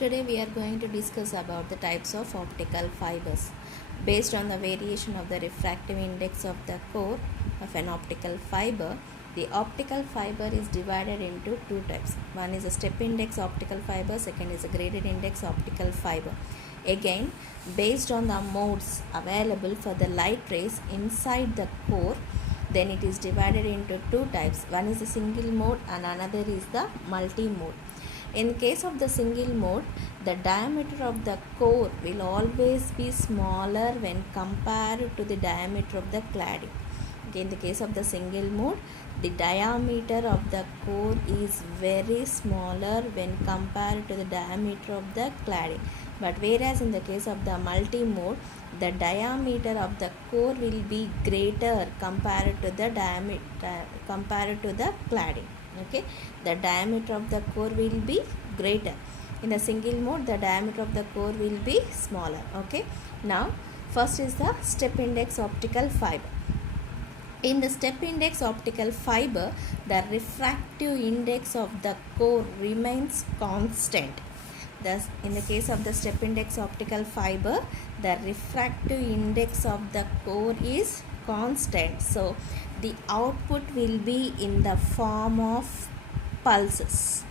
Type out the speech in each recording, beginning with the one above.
Today we are going to discuss about the types of optical fibers. Based on the variation of the refractive index of the core of an optical fiber, the optical fiber is divided into two types. One is a step index optical fiber, second is a graded index optical fiber. Again, based on the modes available for the light rays inside the core, then it is divided into two types. One is a single mode and another is the multi-mode. In case of the single mode, the diameter of the core will always be smaller when compared to the diameter of the cladding. Okay, in the case of the single mode, the diameter of the core is very smaller when compared to the diameter of the cladding. But whereas in the case of the multi-mode, the diameter of the core will be greater compared to the cladding. Okay, the diameter of the core will be greater. In the single mode, the diameter of the core will be smaller. Okay, now first is the step index optical fiber. In the step index optical fiber, the refractive index of the core remains constant. Thus, in the case of the step index optical fiber, the refractive index of the core is constant. So, the output will be in the form of pulses.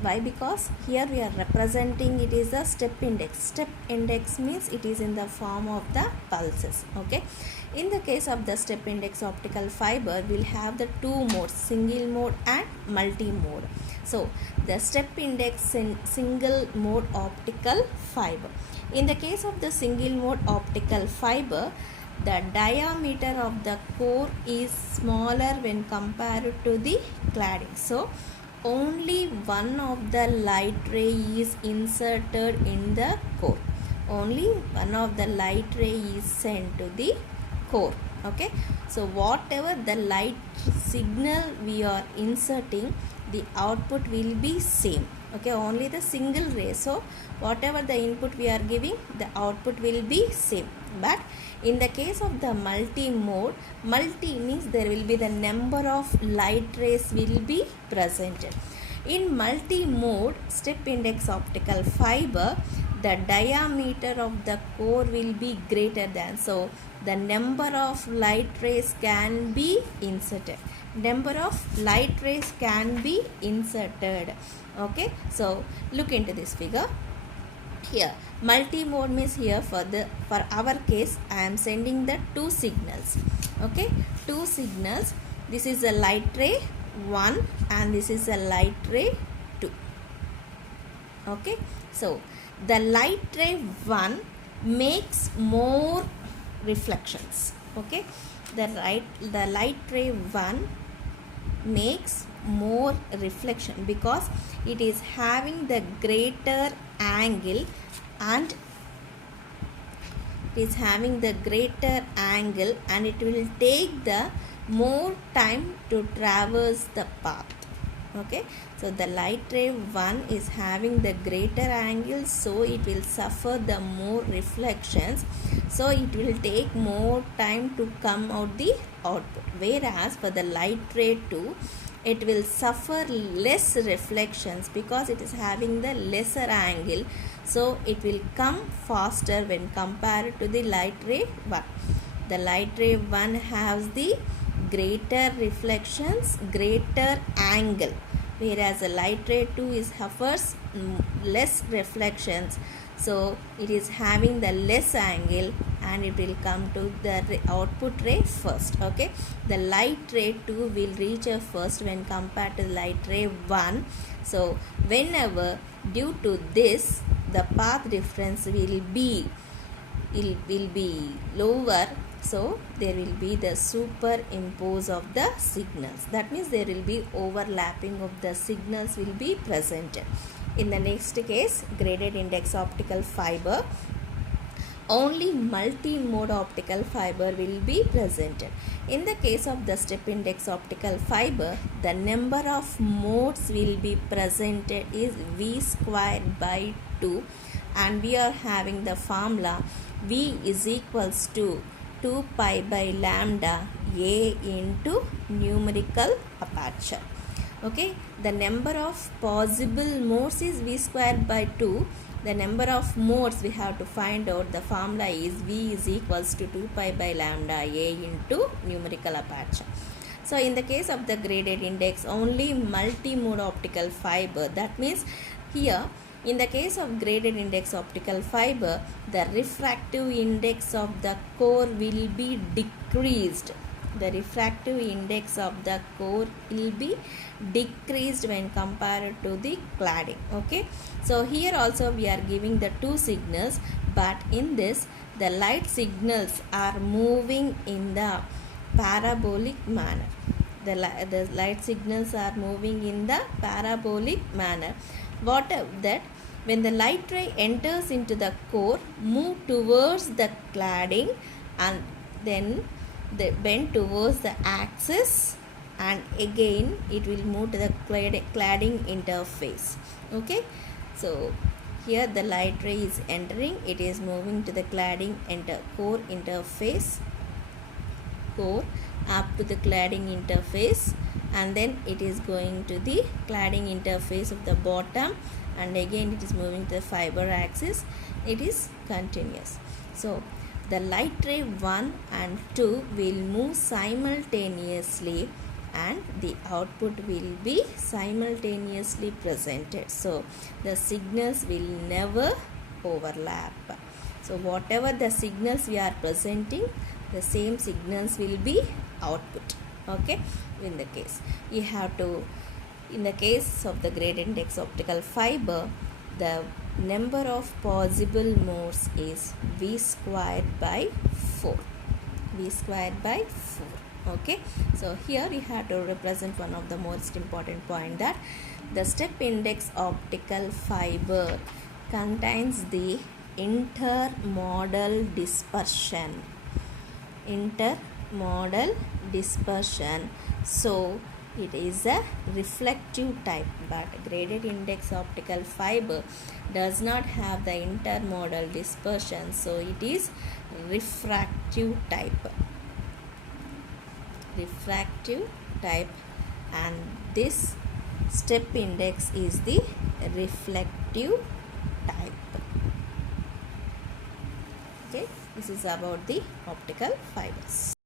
Why? Because here we are representing it is a step index. Step index means it is in the form of the pulses. Okay. In the case of the step index optical fiber, we'll have the two modes, single mode and multi-mode. So, the step index in single mode optical fiber. In the case of the single mode optical fiber, the diameter of the core is smaller when compared to the cladding. So, only one of the light ray is inserted in the core. Only one of the light ray is sent to the core. Okay, so whatever the light signal we are inserting, the output will be same. Okay, only the single ray. So whatever the input we are giving, the output will be same. But in the case of the multi-mode, multi means there will be the number of light rays will be presented. In multi-mode step index optical fiber, the diameter of the core will be greater than. So the number of light rays can be inserted. Number of light rays can be inserted. Okay, so look into this figure. Here multi-mode means here for our case I am sending the two signals. Okay, two signals. This is a light ray 1 and this is a light ray 2. Okay, so the light ray 1 makes more reflections. Okay, the light ray 1 makes more reflection because it is having the greater angle and it will take the more time to traverse the path. Okay, so the light ray 1 is having the greater angle, so it will suffer the more reflections, so it will take more time to come out the output. Whereas for the light ray 2, it will suffer less reflections because it is having the lesser angle, so it will come faster when compared to the light ray 1. The light ray 1 has the greater reflections, greater angle, whereas the light ray 2 suffers less reflections, so it is having the less angle and it will come to the output ray first. Okay, the light ray 2 will reach first when compared to the light ray 1. So whenever due to this the path difference will be lower, so there will be the superimpose of the signals. That means there will be overlapping of the signals will be presented. In the next case, graded index optical fiber, only multi-mode optical fiber will be presented. In the case of the step index optical fiber, the number of modes will be presented is V squared by 2, and we are having the formula V is equals to 2 pi by lambda A into numerical aperture. Okay, the number of possible modes is v square by 2. The number of modes we have to find out. The formula is v is equals to 2 pi by lambda a into numerical aperture. So in the case of the graded index, only multi-mode optical fiber, that means here in the case of graded index optical fiber, the refractive index of the core will be decreased. The refractive index of the core will be decreased when compared to the cladding. Okay, so here also we are giving the two signals, but in this the light signals are moving in the parabolic manner. The light signals are moving in the parabolic manner. What that when the light ray enters into the core, move towards the cladding and then they bend towards the axis, and again it will move to the cladding interface. Okay, so here the light ray is entering, it is moving to the cladding core interface, core up to the cladding interface, and then it is going to the cladding interface of the bottom, and again it is moving to the fiber axis. It is continuous. So the light ray 1 and 2 will move simultaneously and the output will be simultaneously presented. So the signals will never overlap. So whatever the signals we are presenting, the same signals will be output. Okay, in the case you have to, in the case of the graded index optical fiber, the number of possible modes is v squared by 4. V squared by 4. Okay, so here we have to represent one of the most important point, that the step index optical fiber contains the intermodal dispersion. Intermodal dispersion. So it is a reflective type, but graded index optical fiber does not have the intermodal dispersion, so it is refractive type. Refractive type, and this step index is the reflective type. Okay, this is about the optical fibers.